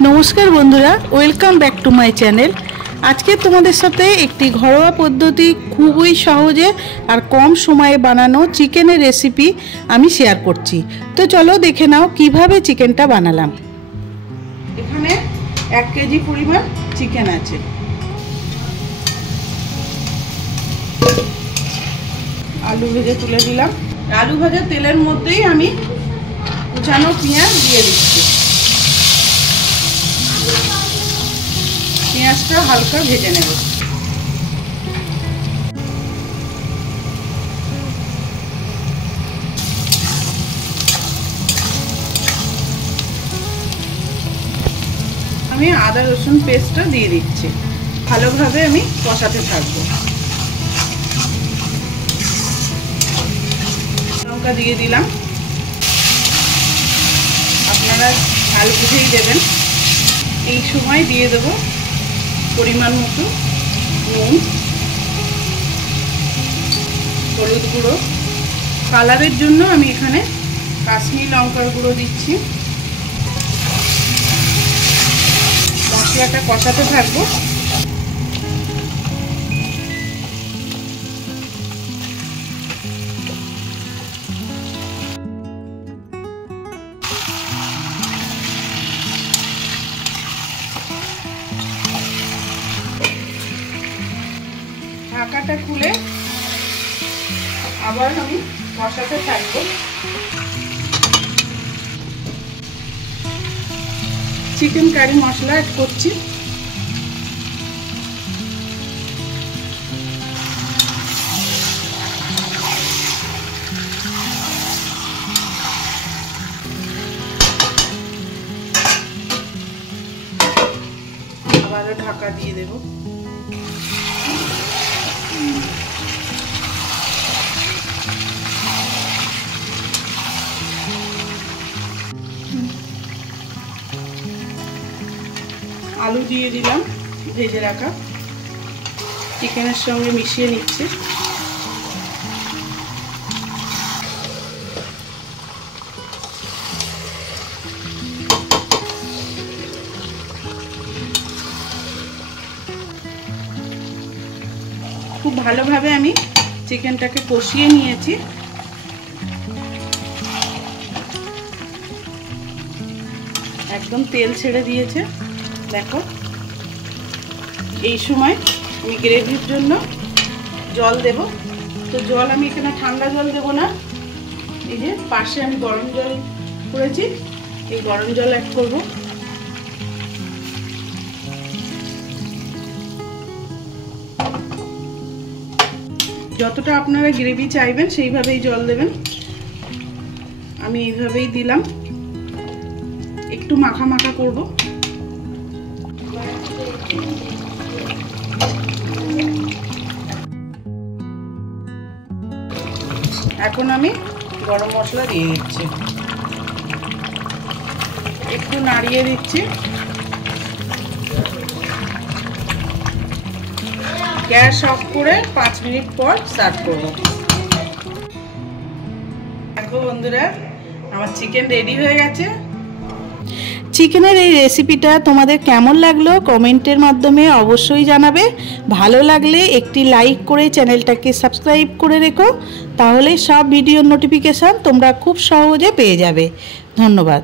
नमस्कार बंधुरा welcome back to my channel. आज के तुम्हारे साथे एक घरोया पद्धति खूब ही सहजे और कम समय बनानो चिकेन रेसिपि आमी शेयर करছি। तो चलो देखे नाओ किभाबे चिकेनटा बानालाम। एखाने 1 केजी परिमाण चिकेन आछे। आलू भेजे तुले दिलाम। आलू भाजा तेलेर मध्येई आमी कुचानो पेঁয়াজ दिए दिচ্ছি। पेঁয়াজটা হালকা ভেজে নেব। আমি আদা রসুন পেস্টটা দিয়ে দিচ্ছি। ভালোভাবে আমি কষাতে থাকব। লঙ্কা দিয়ে দিলাম। আপনারা ঝাল বুঝেই দেবেন। এই সময় দিয়ে দেব পরিমাণ মতো নুন, হলুদ গুঁড়ো, কালারের জন্য আমি এখানে কাশ্মীরি লঙ্কার গুঁড়ো দিচ্ছি। মশলাটা কষাতে থাকবো। ঢাকাটা খুলে আবার আমি কষাতে থাকবো। চিকেন কারি মশলা অ্যাড করছি। আবার ঢাকা দিয়ে দেব। आलू दिए दिलाम भेजे रखा चिकेन संगे मिशिए निচ্ছি। खूब ভালোভাবে আমি চিকেনটাকে কষিয়ে নিয়েছি। একদম তেল ছেড়ে দিয়েছে। देखो এই সময় আমি গ্রেভির জন্য জল দেব। তো জল আমি এখানে ঠান্ডা জল দেব না, এই যে পাশে আমি গরম জল করেছি, এই গরম জল অ্যাড করব। যতটা আপনারা গ্রেভি চাইবেন সেইভাবেই জল দেবেন। আমি এইভাবেই দিলাম। একটু মাখা মাখা করব। এখন আমি গরম মশলা দিয়ে দিচ্ছি, একটু নাড়িয়ে দিচ্ছি। গ্যাস অফ করে 5 মিনিট পর সার্ভ করব। দেখো বন্ধুরা আমার চিকেন রেডি হয়ে গেছে। চিকেনের এই রেসিপিটা তোমাদের কেমন লাগলো কমেন্টের মাধ্যমে অবশ্যই জানাবে। ভালো লাগলে একটি লাইক করে চ্যানেলটাকে সাবস্ক্রাইব করে রেখো, তাহলে সব ভিডিওর নোটিফিকেশান তোমরা খুব সহজে পেয়ে যাবে। ধন্যবাদ।